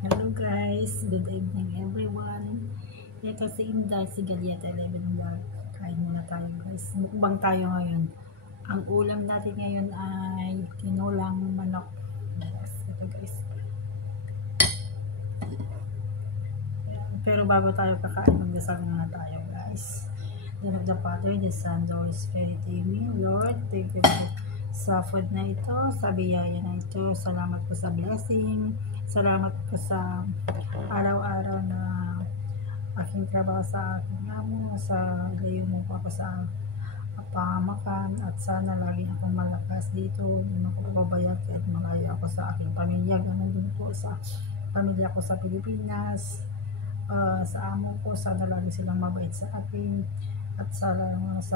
Hello guys, good evening everyone. Ito si Inday, si Galieta 11 Vlog. Kain muna tayo guys. Mukbang tayo ngayon. Ang ulam natin ngayon ay tinulang manok. Yes, ito guys. Pero bago tayo kakain, magdasal muna tayo guys. The name of the Father, the Son, the Holy Spirit. Amen. Lord, thank you sa food na ito, sa biyaya na ito. Salamat po sa blessing. Salamat po sa araw-araw na aking trabaho sa aking amo, sa gayon mo po ako sa pamakan, at sana lagi akong malakas dito, hindi ako pababayag at malaya ako sa aking pamilya. Ganun din po sa pamilya ko sa Pilipinas, sa amo ko, sana lagi silang mabait sa akin, at sa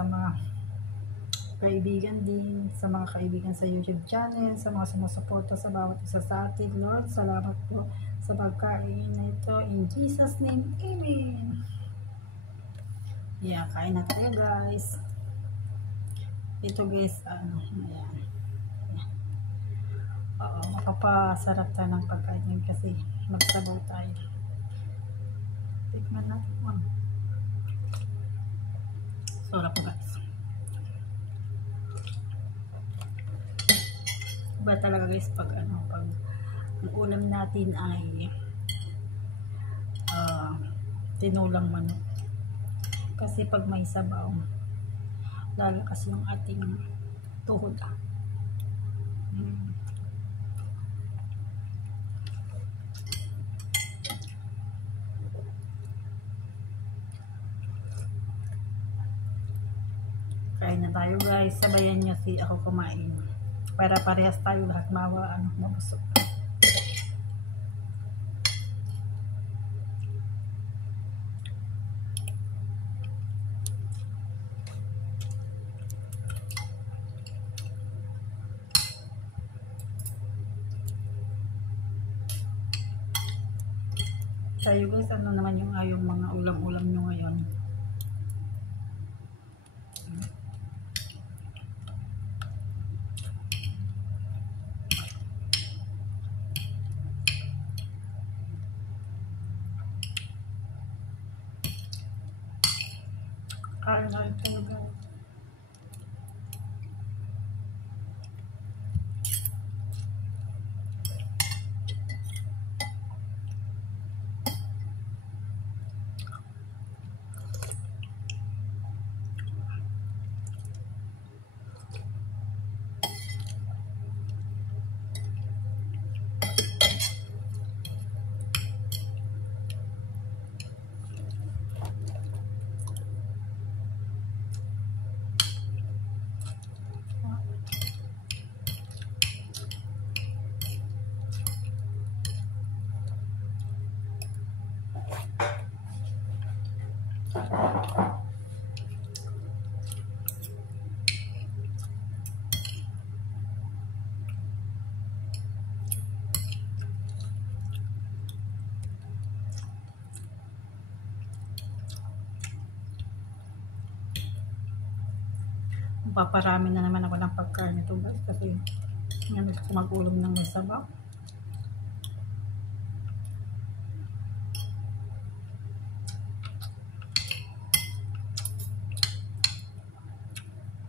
mga kaibigan din, sa mga kaibigan sa YouTube channel, sa mga sumusuporta sa bawat isa sa atin. Lord, salamat po sa pagkain na ito. In Jesus' name, Amen. Yeah, kain na tayo guys. Ito guys, ano, ayan. Oo, makapasarap tayo ng pagkain kasi magsabaw tayo. Tikman natin mo. Sarap guys. Iba talaga guys pag ano, pag ang ulam natin ay tinulang manok. Kasi pag may sabaw, lalakas yung ating tuhod. Kain na tayo guys, sabayan nyo si ako kumain para parehas tayo lahat mabusog. Tayo guys, ano naman yung mga ulam-ulam nyo ngayon? Kain na rin tayo guys. Paparami na naman ako ng pagkain ito guys kasi yan gusto ko mag-ulam ng may sabaw.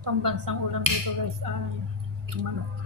Pambansang ulam dito guys ay manok.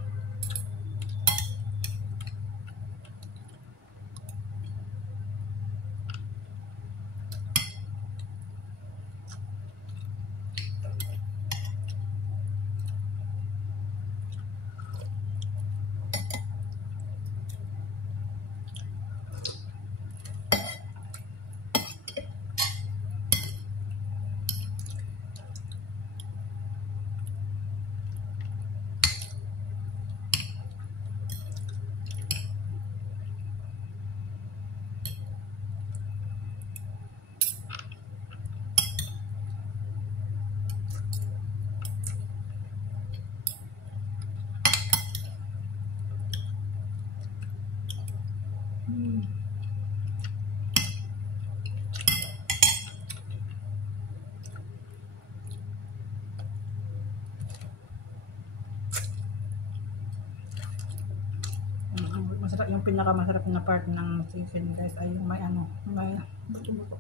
yung pinakamasarap na part ng chicken guys ay yung may ano, may buto-buto.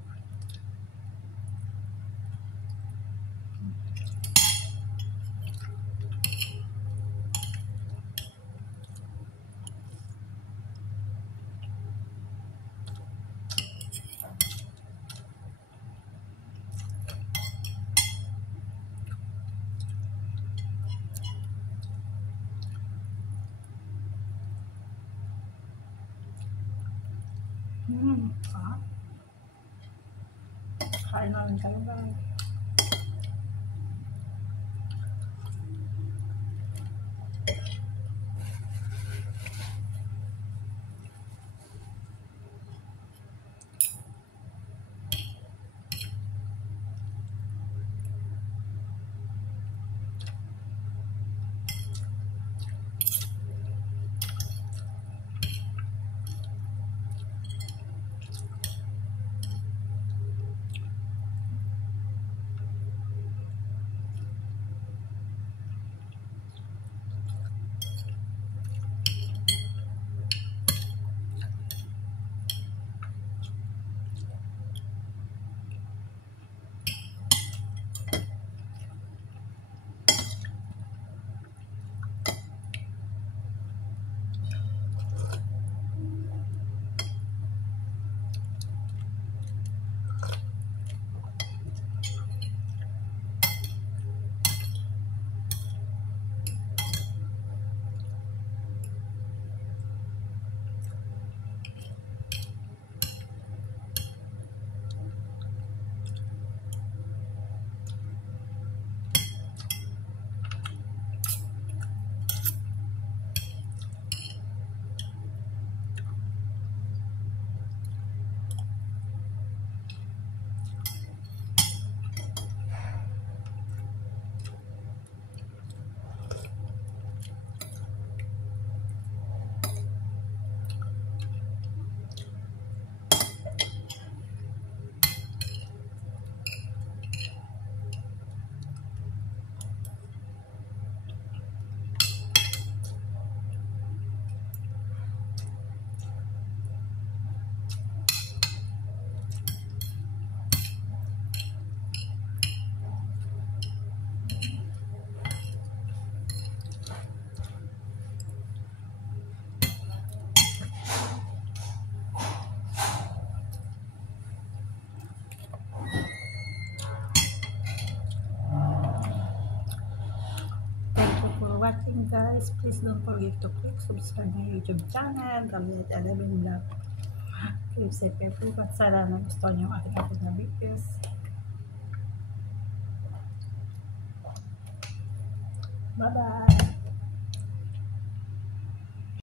Kain namin kayo guys. Watching guys, please don't forget to click subscribe my YouTube channel, Gabriette 11 Vlog. Keep safe everyone. Sana nagustuhan niyo ang ating upload na videos. Bye bye!